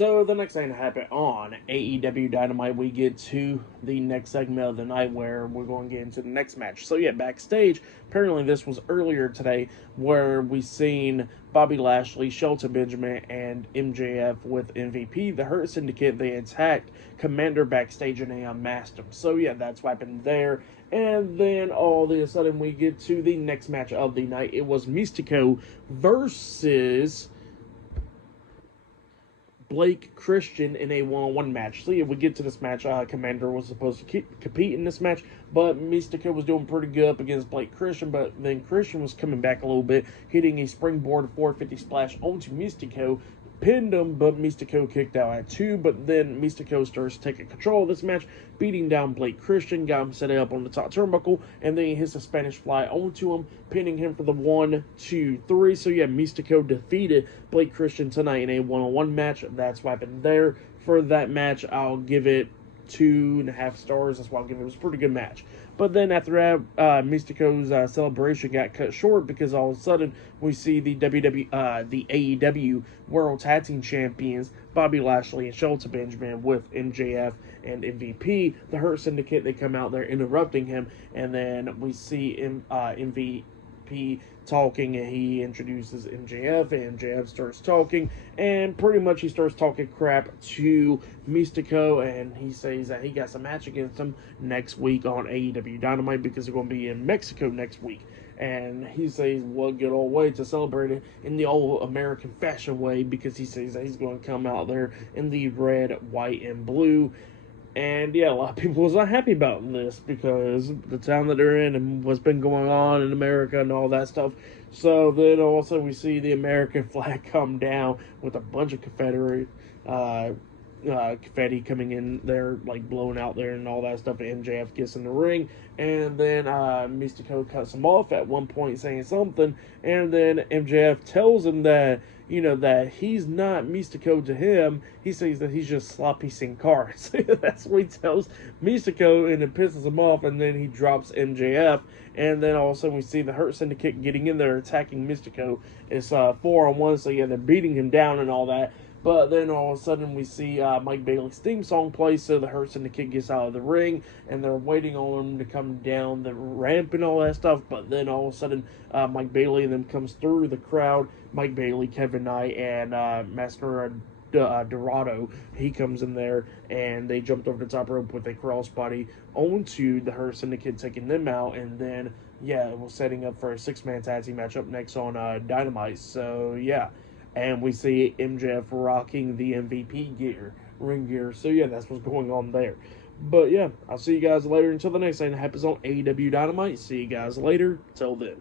So the next thing to happen on AEW Dynamite, we get to the next segment of the night where we're going to get into the next match. So yeah, backstage, apparently this was earlier today, where we seen Bobby Lashley, Shelton Benjamin, and MJF with MVP. The Hurt Syndicate, they attacked Commander backstage and they unmasked him. So yeah, that's what happened there. And then all of a sudden we get to the next match of the night. It was Mistico versus Blake Christian in a one-on-one match. So yeah, we get to this match. Commander was supposed to compete in this match, but Mistico was doing pretty good up against Blake Christian, but then Christian was coming back a little bit, hitting a springboard 450 splash onto Mistico, pinned him, but Mistico kicked out at 2, but then Mistico starts taking control of this match, beating down Blake Christian, got him set up on the top turnbuckle, and then he hits a Spanish fly onto him, pinning him for the 1, 2, 3. So yeah, Mistico defeated Blake Christian tonight in a one-on-one match. That's what happened there. For that match, I'll give it 2.5 stars. That's why I'll give it. It was a pretty good match. But then after that, Mistico's celebration got cut short because all of a sudden we see the the AEW World Tag Team Champions Bobby Lashley and Shelton Benjamin with MJF and MVP. The Hurt Syndicate, they come out there interrupting him, and then we see MVP talking, and he introduces MJF, and MJF starts talking, and pretty much he starts talking crap to Mistico, and he says that he got some match against him next week on AEW Dynamite because they're going to be in Mexico next week. And he says, what good old way to celebrate it in the old American fashion way, because he says that he's going to come out there in the red, white, and blue. And yeah, a lot of people was not happy about this because the town that they're in and what's been going on in America and all that stuff. So then also we see the American flag come down with a bunch of confetti coming in there, like blowing out there and all that stuff. And MJF gets in the ring, and then Mistico cuts him off at one point saying something, and then MJF tells him that, you know, that he's not Mistico to him. He says that he's just sloppy Sin Cara. That's what he tells Mistico, and it pisses him off, and then he drops MJF, and then all of a sudden we see the Hurt Syndicate getting in there, attacking Mistico. It's 4-on-1, so yeah, they're beating him down and all that. But then all of a sudden we see Mike Bailey's theme song play, so the Hurt Syndicate gets out of the ring, and they're waiting on him to come down the ramp and all that stuff. But then all of a sudden Mike Bailey and them comes through the crowd. Mike Bailey, Kevin Knight, and Master Dorado, he comes in there, and they jumped over the top rope with a crossbody onto the Hurt Syndicate, taking them out. And then, yeah, it was setting up for a 6-man tag team match up next on Dynamite. So, yeah. And we see MJF rocking the MVP gear, ring gear. So, yeah, that's what's going on there. But, yeah, I'll see you guys later. Until the next thing that happens on AEW Dynamite. See you guys later. Till then.